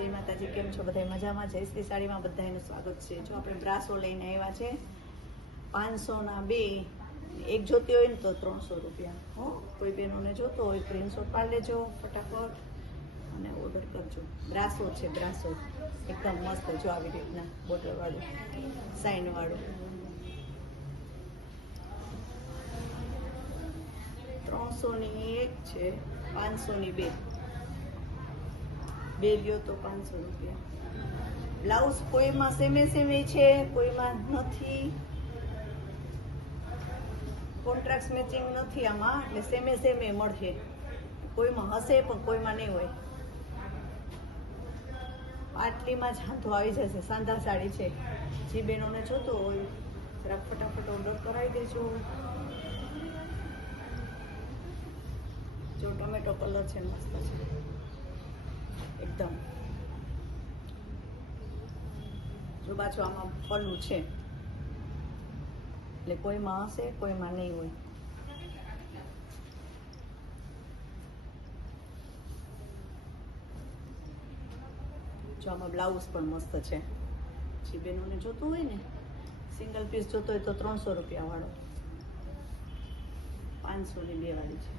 જય માતાજી, કેમ છો બધા? મજામાં? જયશ્રી સાડીમાં બધાનું સ્વાગત છે. જો આપણે બ્રાસો લઈને આવ્યા છે 500ના 2, એક જોતી હોય ને તો 300 રૂપિયા. હો, કોઈ બહેનોને જોતો હોય સ્ક્રીનશોટ પાડી લેજો ફટાફટ અને ઓર્ડર કરજો. બ્રાસો છે, બ્રાસો એકદમ મસ્ત. જો આવી રીતના બોર્ડરવાળું, સાઇનવાળું. 300ની એક છે, 500ની 2. બે લ્યો તો 500 રૂપિયા. બ્લાઉઝ કોઈમાં સેમે છે, કોઈમાં નથી. કોન્ટ્રાક્ટ મેચિંગ નથી આમાં, એટલે સેમે મળશે. કોઈમાં હશે પણ કોઈમાં નહીં હોય. પાટલીમાં જ હાથો આવી જશે. સાંધા સાડી છે. જે બહેનોને જોતો હોય જરાક ફટાફટ ઓર્ડર કરાવી દેજો. જો ટોમેટો કલર છે, મસ્ત છે એકદમ. જો પાછું આમાં પલ્લું છે, એટલે કોઈમાં હશે કોઈમાં નહીં હોય. જો આમાં બ્લાઉઝ પણ મસ્ત છે. જે બહેનોને જોતું હોય ને, સિંગલ પીસ જોતો હોય તો 300 રૂપિયા વાળો, 500ની 2 વાળી છે.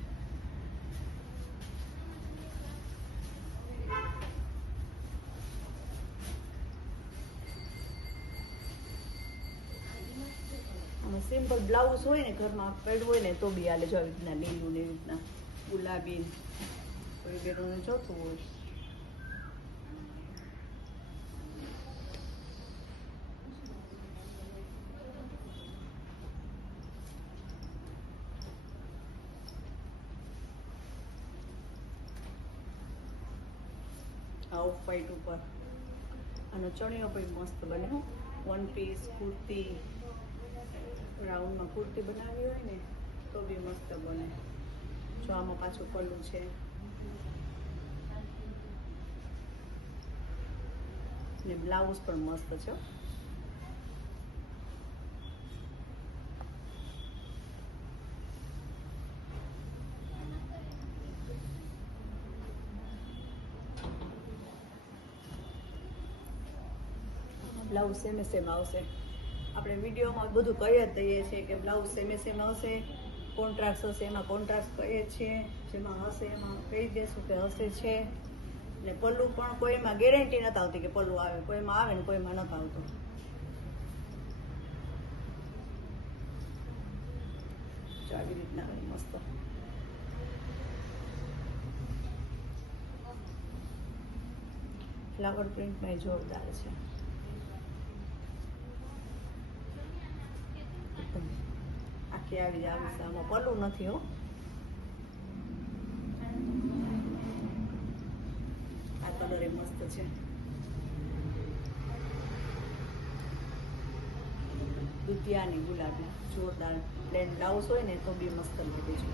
સિમ્પલ બ્લાઉઝ હોય ને, ઘરમાં પેડ હોય ને તો બી હાલે. જો આવી રીતના લીલું ને એવી રીતના ગુલાબી, કોઈ બહેનોને જોતું હોય. આ ઓફ વ્હાઈટ ઉપર આનો ચણિયો પણ મસ્ત બને. 1 પીસ કુર્તી, રાઉન્ડમાં કુર્તી બનાવી હોય ને તો બી મસ્ત બને. જો આમાં પાછું પલ્લું છે ને બ્લાઉઝ પણ મસ્ત છે. બ્લાઉઝ સેમ આવશે. આપણે વિડીયોમાં બધું કહી જ દઈએ છીએ કે બ્લાઉઝ સેમ આવશે. કોન્ટ્રાક્ટ હશે એમાં કોન્ટ્રાક્ટ કહીએ છીએ, જેમાં હશે એમાં કહી દઈશું કે હશે છે. ને પલ્લું પણ કોઈમાં ગેરંટી નથી આવતી કે પલ્લું આવે, કોઈમાં આવે ને કોઈમાં નથી આવતું. આવી રીતના આવે મસ્ત. ફ્લાવર પ્રિન્ટમાં જોરદાર છે. આખી આવી છે. આમાં પલ્લું નથી હો. આ કલર એ મસ્ત છે. દુધિયાની ગુલાબી જોરદાર. પ્લેન બ્લાઉઝ હોય ને તો બી મસ્ત લાગે છે.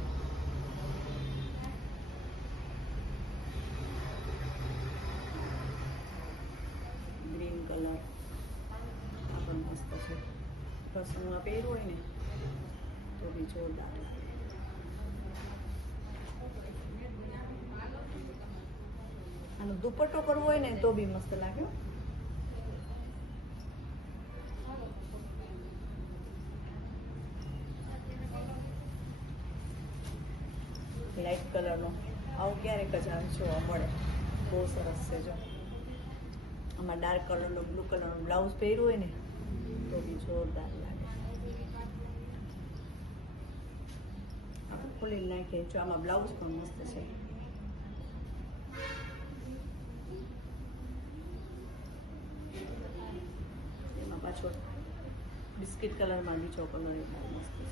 ગ્રીન કલર આ પણ મસ્ત છે. પ્રસંગમાં પહેર્યું હોય ને તો બી જોરદાર લાગે. આનો દુપટ્ટો કરવો હોય ને તો બી મસ્ત લાગે. લાઈટ કલરનો આવું ક્યારેક જ આવે જોવા મળે. બહુ સરસ છે. જો આમાં ડાર્ક કલરનો બ્લુ કલરનો બ્લાઉઝ પહેર્યું હોય ને તો બી જોરદાર લાગે. આપણે ખોલી નાખીએ. જો આમાં બ્લાઉઝ પણ મસ્ત છે. એમાં પાછો બિસ્કિટ કલરમાં બીજો કલર એ બહુ મસ્ત છે.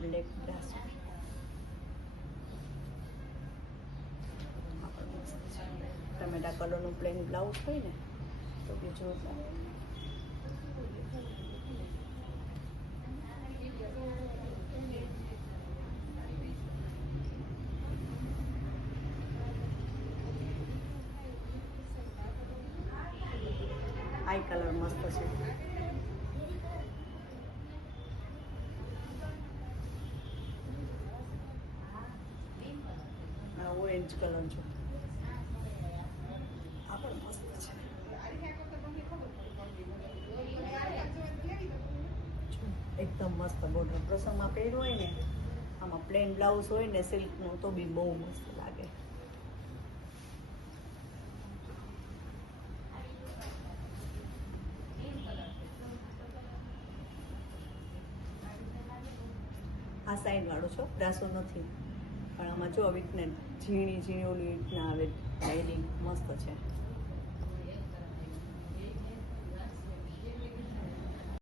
બ્લેક બ્રાસો ટમેટા કલરનું પ્લેન બ્લાઉઝ હોય ને તો બી જોરદાર. આઈ કલર મસ્ત છે. ઓરેન્જ કલર જો આ પણ મસ્ત છે. એકદમ મસ્ત બોર્ડર પ્રસંગમાં પહેર્યું હોય ને, આમાં પ્લેન બ્લાઉઝ હોય ને સિલ્કનું તો બી બહુ મસ્ત લાગે. આ સાઈડ વાળો છો, બ્રાસો નથી, પણ આમાં જો આવી રીતને ઝીણી ઝીણી ઓલી રીતના આવે ડાયરી મસ્ત છે.